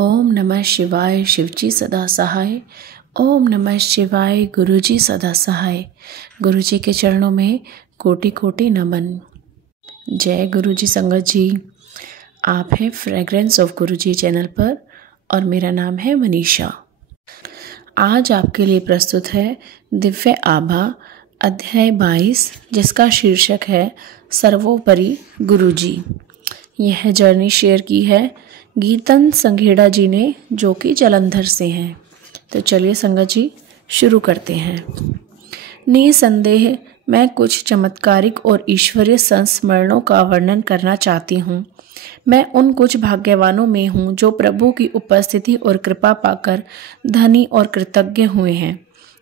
ओम नमः शिवाय शिवजी सदा सहाय। ओम नमः शिवाय गुरुजी सदा सहाय। गुरुजी के चरणों में कोटि कोटि नमन। जय गुरुजी संगत जी। आप हैं फ्रेग्रेंस ऑफ गुरुजी चैनल पर और मेरा नाम है मनीषा। आज आपके लिए प्रस्तुत है दिव्य आभा अध्याय 22, जिसका शीर्षक है सर्वोपरि गुरुजी। यह जर्नी शेयर की है गीतन संघेड़ा जी ने, जो कि जालंधर से हैं। तो चलिए संगत जी शुरू करते हैं। निसंदेह मैं कुछ चमत्कारिक और ईश्वरीय संस्मरणों का वर्णन करना चाहती हूँ। मैं उन कुछ भाग्यवानों में हूँ जो प्रभु की उपस्थिति और कृपा पाकर धनी और कृतज्ञ हुए हैं।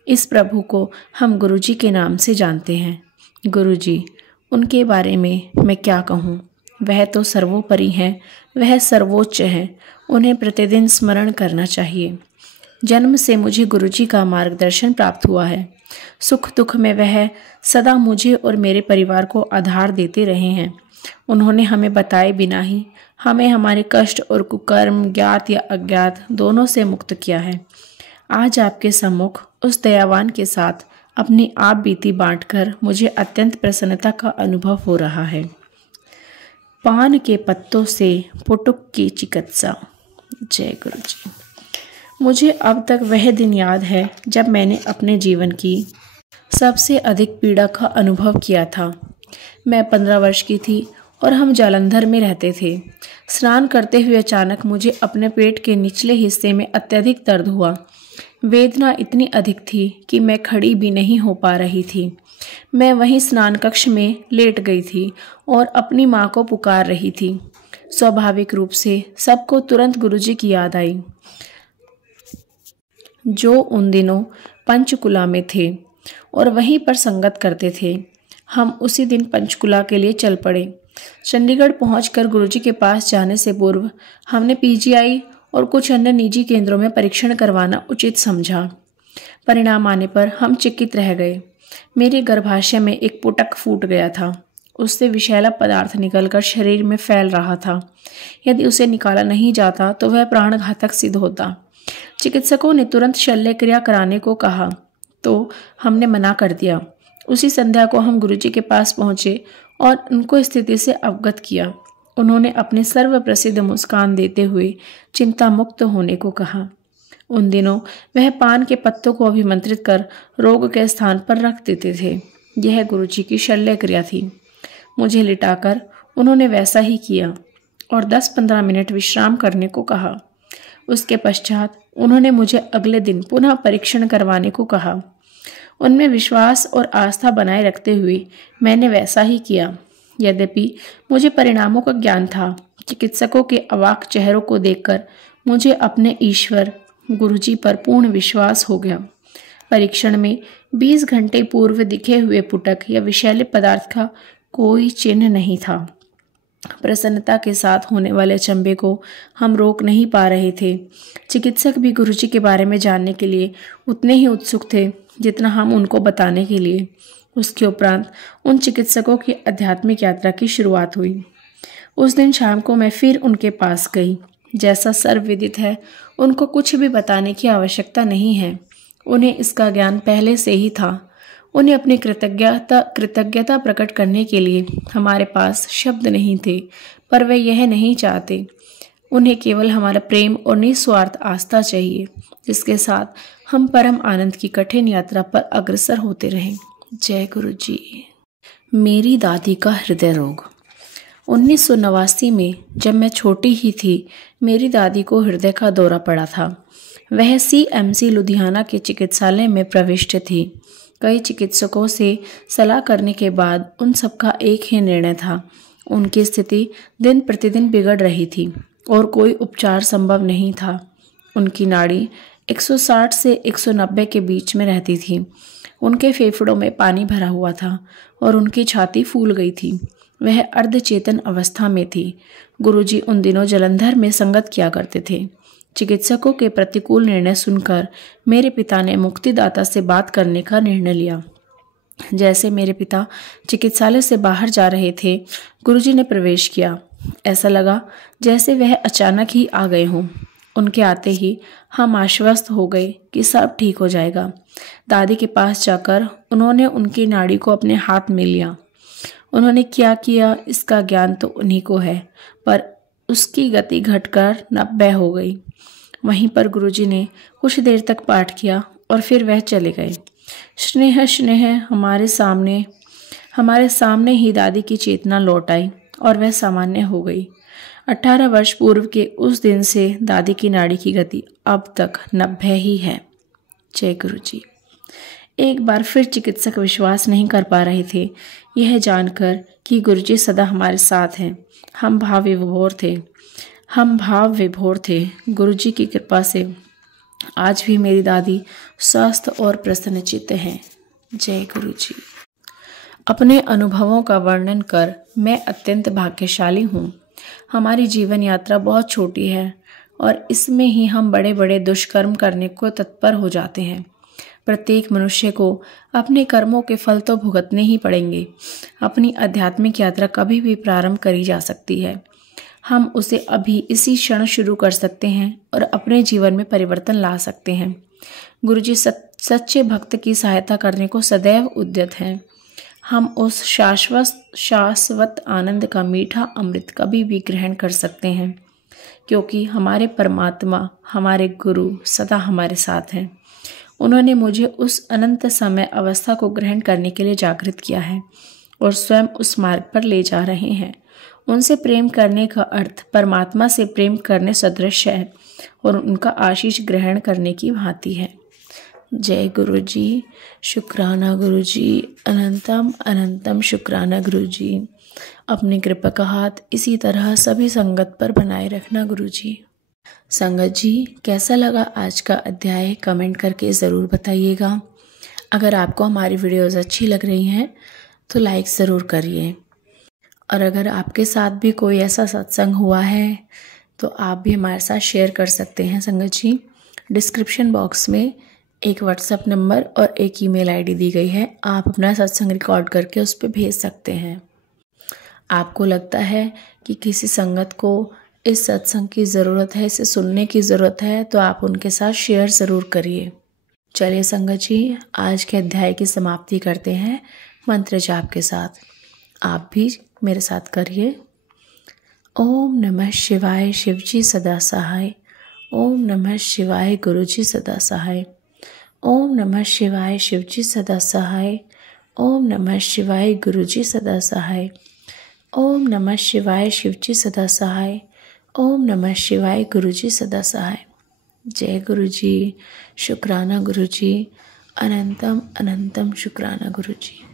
इस प्रभु को हम गुरुजी के नाम से जानते हैं। गुरुजी, उनके बारे में मैं क्या कहूँ। वह तो सर्वोपरि हैं, वह सर्वोच्च हैं। उन्हें प्रतिदिन स्मरण करना चाहिए। जन्म से मुझे गुरुजी का मार्गदर्शन प्राप्त हुआ है। सुख दुख में वह सदा मुझे और मेरे परिवार को आधार देते रहे हैं। उन्होंने हमें बताए बिना ही हमें हमारे कष्ट और कुकर्म, ज्ञात या अज्ञात, दोनों से मुक्त किया है। आज आपके सम्मुख उस दयावान के साथ अपनी आप बीती बांटकर मुझे अत्यंत प्रसन्नता का अनुभव हो रहा है। पान के पत्तों से पुटुक की चिकित्सा। जय गुरुजी। मुझे अब तक वह दिन याद है जब मैंने अपने जीवन की सबसे अधिक पीड़ा का अनुभव किया था। मैं 15 वर्ष की थी और हम जालंधर में रहते थे। स्नान करते हुए अचानक मुझे अपने पेट के निचले हिस्से में अत्यधिक दर्द हुआ। वेदना इतनी अधिक थी कि मैं खड़ी भी नहीं हो पा रही थी। मैं वहीं स्नान कक्ष में लेट गई थी और अपनी माँ को पुकार रही थी। स्वाभाविक रूप से सबको तुरंत गुरुजी की याद आई, जो उन दिनों पंचकुला में थे और वहीं पर संगत करते थे। हम उसी दिन पंचकुला के लिए चल पड़े। चंडीगढ़ पहुंचकर गुरुजी के पास जाने से पूर्व हमने पीजीआई और कुछ अन्य निजी केंद्रों में परीक्षण करवाना उचित समझा। परिणाम आने पर हम चकित रह गए। मेरे गर्भाशय में एक पुटक फूट गया था। उससे विषैला पदार्थ निकलकर शरीर में फैल रहा था। यदि उसे निकाला नहीं जाता तो वह प्राणघातक सिद्ध होता। चिकित्सकों ने तुरंत शल्य क्रिया कराने को कहा तो हमने मना कर दिया। उसी संध्या को हम गुरुजी के पास पहुंचे और उनको स्थिति से अवगत किया। उन्होंने अपनी सर्व प्रसिद्ध मुस्कान देते हुए चिंता मुक्त होने को कहा। उन दिनों वह पान के पत्तों को अभिमंत्रित कर रोग के स्थान पर रख देते थे। यह गुरुजी की शल्य क्रिया थी। मुझे लिटाकर उन्होंने वैसा ही किया और 10-15 मिनट विश्राम करने को कहा। उसके पश्चात उन्होंने मुझे अगले दिन पुनः परीक्षण करवाने को कहा। उनमें विश्वास और आस्था बनाए रखते हुए मैंने वैसा ही किया। यद्यपि मुझे परिणामों का ज्ञान था, चिकित्सकों के अवाक चेहरों को देखकर मुझे अपने ईश्वर गुरुजी पर पूर्ण विश्वास हो गया। परीक्षण में 20 घंटे पूर्व दिखे हुए पुटक या विषैले पदार्थ का कोई चिन्ह नहीं था। प्रसन्नता के साथ होने वाले अचंभे को हम रोक नहीं पा रहे थे। चिकित्सक भी गुरुजी के बारे में जानने के लिए उतने ही उत्सुक थे जितना हम उनको बताने के लिए। उसके उपरांत उन चिकित्सकों की आध्यात्मिक यात्रा की शुरुआत हुई। उस दिन शाम को मैं फिर उनके पास गई। जैसा सर्वविदित है, उनको कुछ भी बताने की आवश्यकता नहीं है। उन्हें इसका ज्ञान पहले से ही था। उन्हें अपनी कृतज्ञता प्रकट करने के लिए हमारे पास शब्द नहीं थे, पर वे यह नहीं चाहते। उन्हें केवल हमारा प्रेम और निस्वार्थ आस्था चाहिए, जिसके साथ हम परम आनंद की कठिन यात्रा पर अग्रसर होते रहें। जय गुरुजी। मेरी दादी का हृदय रोग। 1989 में जब मैं छोटी ही थी, मेरी दादी को हृदय का दौरा पड़ा था। वह CMC लुधियाना के चिकित्सालय में प्रविष्ट थी। कई चिकित्सकों से सलाह करने के बाद उन सबका एक ही निर्णय था। उनकी स्थिति दिन प्रतिदिन बिगड़ रही थी और कोई उपचार संभव नहीं था। उनकी नाड़ी 160 से 190 के बीच में रहती थी। उनके फेफड़ों में पानी भरा हुआ था और उनकी छाती फूल गई थी। वह अर्धचेतन अवस्था में थी। गुरुजी उन दिनों जालंधर में संगत किया करते थे। चिकित्सकों के प्रतिकूल निर्णय सुनकर मेरे पिता ने मुक्तिदाता से बात करने का निर्णय लिया। जैसे मेरे पिता चिकित्सालय से बाहर जा रहे थे, गुरुजी ने प्रवेश किया। ऐसा लगा जैसे वह अचानक ही आ गए हों। उनके आते ही हम आश्वस्त हो गए कि सब ठीक हो जाएगा। दादी के पास जाकर उन्होंने उनकी नाड़ी को अपने हाथ में लिया। उन्होंने क्या किया इसका ज्ञान तो उन्हीं को है, पर उसकी गति घटकर 90 हो गई। वहीं पर गुरुजी ने कुछ देर तक पाठ किया और फिर वह चले गए। स्नेह स्नेह हमारे सामने ही दादी की चेतना लौट आई और वह सामान्य हो गई। 18 वर्ष पूर्व के उस दिन से दादी की नाड़ी की गति अब तक 90 ही है। जय गुरुजी। एक बार फिर चिकित्सक विश्वास नहीं कर पा रहे थे, यह जानकर कि गुरुजी सदा हमारे साथ हैं। हम भाव विभोर थे। गुरुजी की कृपा से आज भी मेरी दादी स्वस्थ और प्रसन्नचित्त हैं। जय गुरुजी। अपने अनुभवों का वर्णन कर मैं अत्यंत भाग्यशाली हूँ। हमारी जीवन यात्रा बहुत छोटी है और इसमें ही हम बड़े बड़े दुष्कर्म करने को तत्पर हो जाते हैं। प्रत्येक मनुष्य को अपने कर्मों के फल तो भुगतने ही पड़ेंगे। अपनी आध्यात्मिक यात्रा कभी भी प्रारंभ करी जा सकती है। हम उसे अभी इसी क्षण शुरू कर सकते हैं और अपने जीवन में परिवर्तन ला सकते हैं। गुरुजी सच्चे भक्त की सहायता करने को सदैव उद्यत हैं। हम उस शाश्वत आनंद का मीठा अमृत कभी भी ग्रहण कर सकते हैं, क्योंकि हमारे परमात्मा, हमारे गुरु सदा हमारे साथ हैं। उन्होंने मुझे उस अनंत समय अवस्था को ग्रहण करने के लिए जागृत किया है और स्वयं उस मार्ग पर ले जा रहे हैं। उनसे प्रेम करने का अर्थ परमात्मा से प्रेम करने सदृश है और उनका आशीष ग्रहण करने की भांति है। जय गुरुजी। शुक्राना गुरुजी, अनंतम अनंतम शुक्राना गुरुजी। अपनी कृपा का हाथ इसी तरह सभी संगत पर बनाए रखना गुरुजी। संगत जी, कैसा लगा आज का अध्याय कमेंट करके ज़रूर बताइएगा। अगर आपको हमारी वीडियोस अच्छी लग रही हैं तो लाइक ज़रूर करिए, और अगर आपके साथ भी कोई ऐसा सत्संग हुआ है तो आप भी हमारे साथ शेयर कर सकते हैं। संगत जी, डिस्क्रिप्शन बॉक्स में एक व्हाट्सएप नंबर और एक ईमेल आईडी दी गई है। आप अपना सत्संग रिकॉर्ड करके उस पर भेज सकते हैं। आपको लगता है कि किसी संगत को इस सत्संग की ज़रूरत है, इसे सुनने की ज़रूरत है, तो आप उनके साथ शेयर ज़रूर करिए। चलिए संगत जी, आज के अध्याय की समाप्ति करते हैं मंत्र जाप के साथ। आप भी मेरे साथ करिए। ओम नमः शिवाय शिवजी सदा सहाय। ओम नमः शिवाय गुरुजी सदा सहाय। ओम नमः शिवाय शिवजी सदा सहाय। ओम नमः शिवाय गुरुजी सदा सहाय। ओम नमः शिवाय शिवजी सदा सहाय। ओम नमः शिवाय गुरुजी सदा सहाय। जय गुरुजी। शुक्राना गुरुजी, अनंतम अनंतम शुक्राना गुरुजी।